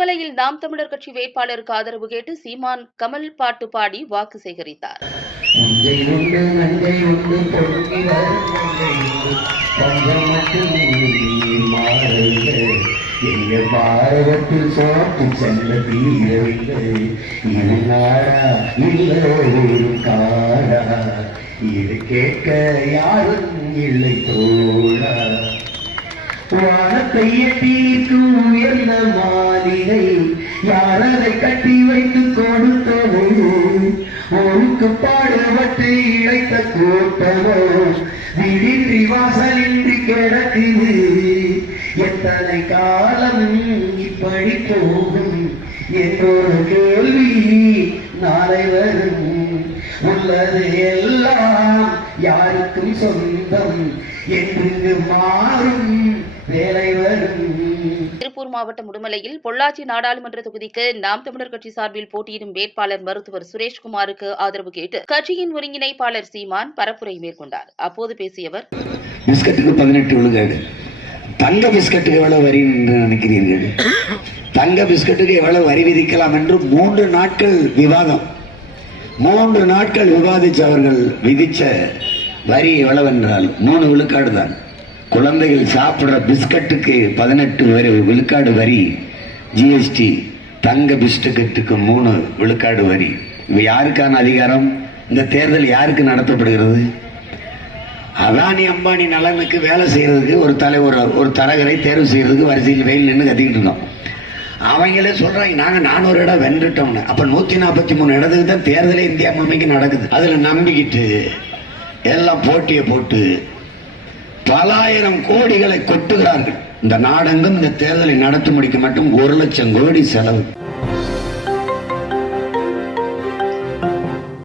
உடுமலையில் நாம் தமிழர் கட்சி வேட்பாளருக்கு ஆதரவு கேட்டு சீமான் கமல் பாட்டு பாடி வாக்கு சேகரித்தார். எங்க பாரதத்தில் செல்ல தீரவில்லை இது ஒரு இது கேட்க யாரும் இல்லை தோழா. வானத்தை எட்டிக்கும் உயர்ந்த மாளிகை. யாரதை கட்டி வைத்து கொடுத்தது ஒழுக்கு பாடுபட்டு இழைத்த கூட்டமோ திடீர் வாசலின்றி கிடக்குது. எத்தனை காலம் இப்படி போகும்? என்றொரு கேள்வி நாளை வரும். உள்ளது எல்லாம் யாருக்கும் சொந்தம். என்று மாறும் வேலை வரும் திருப்பூர் மாவட்டம் உடுமலையில் பொள்ளாச்சி நாடாளுமன்ற தொகுதிக்கு நாம் தமிழர் கட்சி சார்பில் போட்டியிடும் வேட்பாளர் மருத்துவர் சுரேஷ்குமாருக்கு ஆதரவு கேட்டு கட்சியின் ஒருங்கிணைப்பாளர் சீமான் பரப்புரை மேற்கொண்டார். அப்போது பேசிய அவர் பிஸ்கட்டுக்கு பதினெட்டு விழுக்காடு தங்க பிஸ்கட்டுக்கு எவ்வளவு வரி என்று நினைக்கிறீர்கள்? தங்க பிஸ்கட்டுக்கு எவ்வளவு வரி விதிக்கலாம் என்று மூன்று நாட்கள் விவாதம். மூன்று நாட்கள் விவாதிச்ச அவர்கள் விதிச்ச வரி எவ்வளவு என்றால் மூணு விழுக்காடு தான். குழந்தைகள் சாப்பிட்ற பிஸ்கட்டுக்கு பதினெட்டு வரி விழுக்காடு வரி. ஜிஎஸ்டி தங்க பிஸ்கட்டுக்கு மூணு விழுக்காடு வரி. இவை யாருக்கான அதிகாரம்? இந்த தேர்தல் யாருக்கு நடத்தப்படுகிறது? அதானி அம்பானி நலனுக்கு வேலை செய்யறதுக்கு ஒரு தலைவர் ஒரு தரகரை தேர்வு செய்யறதுக்கு வரிசையில் வெயில் நின்று கத்திக்கிட்டு இருந்தோம். அவங்களே சொல்றாங்க நாங்க நானூறு இடம் வென்றுட்டோம்னு. அப்ப நூத்தி நாற்பத்தி மூணு இடத்துக்கு தான் தேர்தலே இந்தியா முழுமைக்கு நடக்குது. அதுல நம்பிக்கிட்டு எல்லாம் போட்டியை போட்டு பலாயிரம் கோடிகளை கொட்டுகிறார்கள். இந்த நாடெங்கும் இந்த தேர்தலை நடத்தி முடிக்க மட்டும் ஒரு லட்சம் கோடி செலவு.